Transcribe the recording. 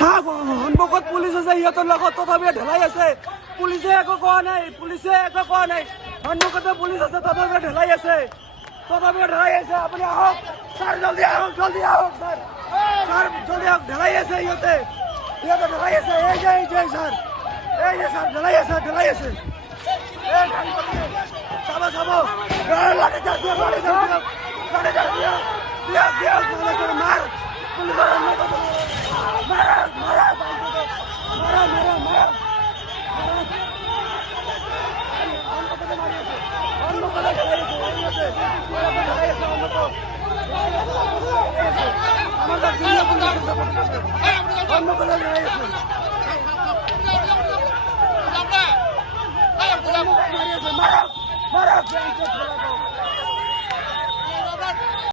চাওক সন্মুখত পুলিচ আছে, সিহঁতৰ লগত তথাপিও ঢেলাই আছে। পুলিচে একো কোৱা নাই, সন্মুখতে পুলিচ আছে, তথাপিও ঢেলাই আছে। আপুনি আহক ছাৰ, জলদি আহক ছাৰ, জলদি আহক, ঢেলাই আছে সিহঁতে ঢেলাই আছে। এই যে ছাৰ, ছাৰ ঢেলাই আছে। চাব মাৰ পুলিচৰ মাৰা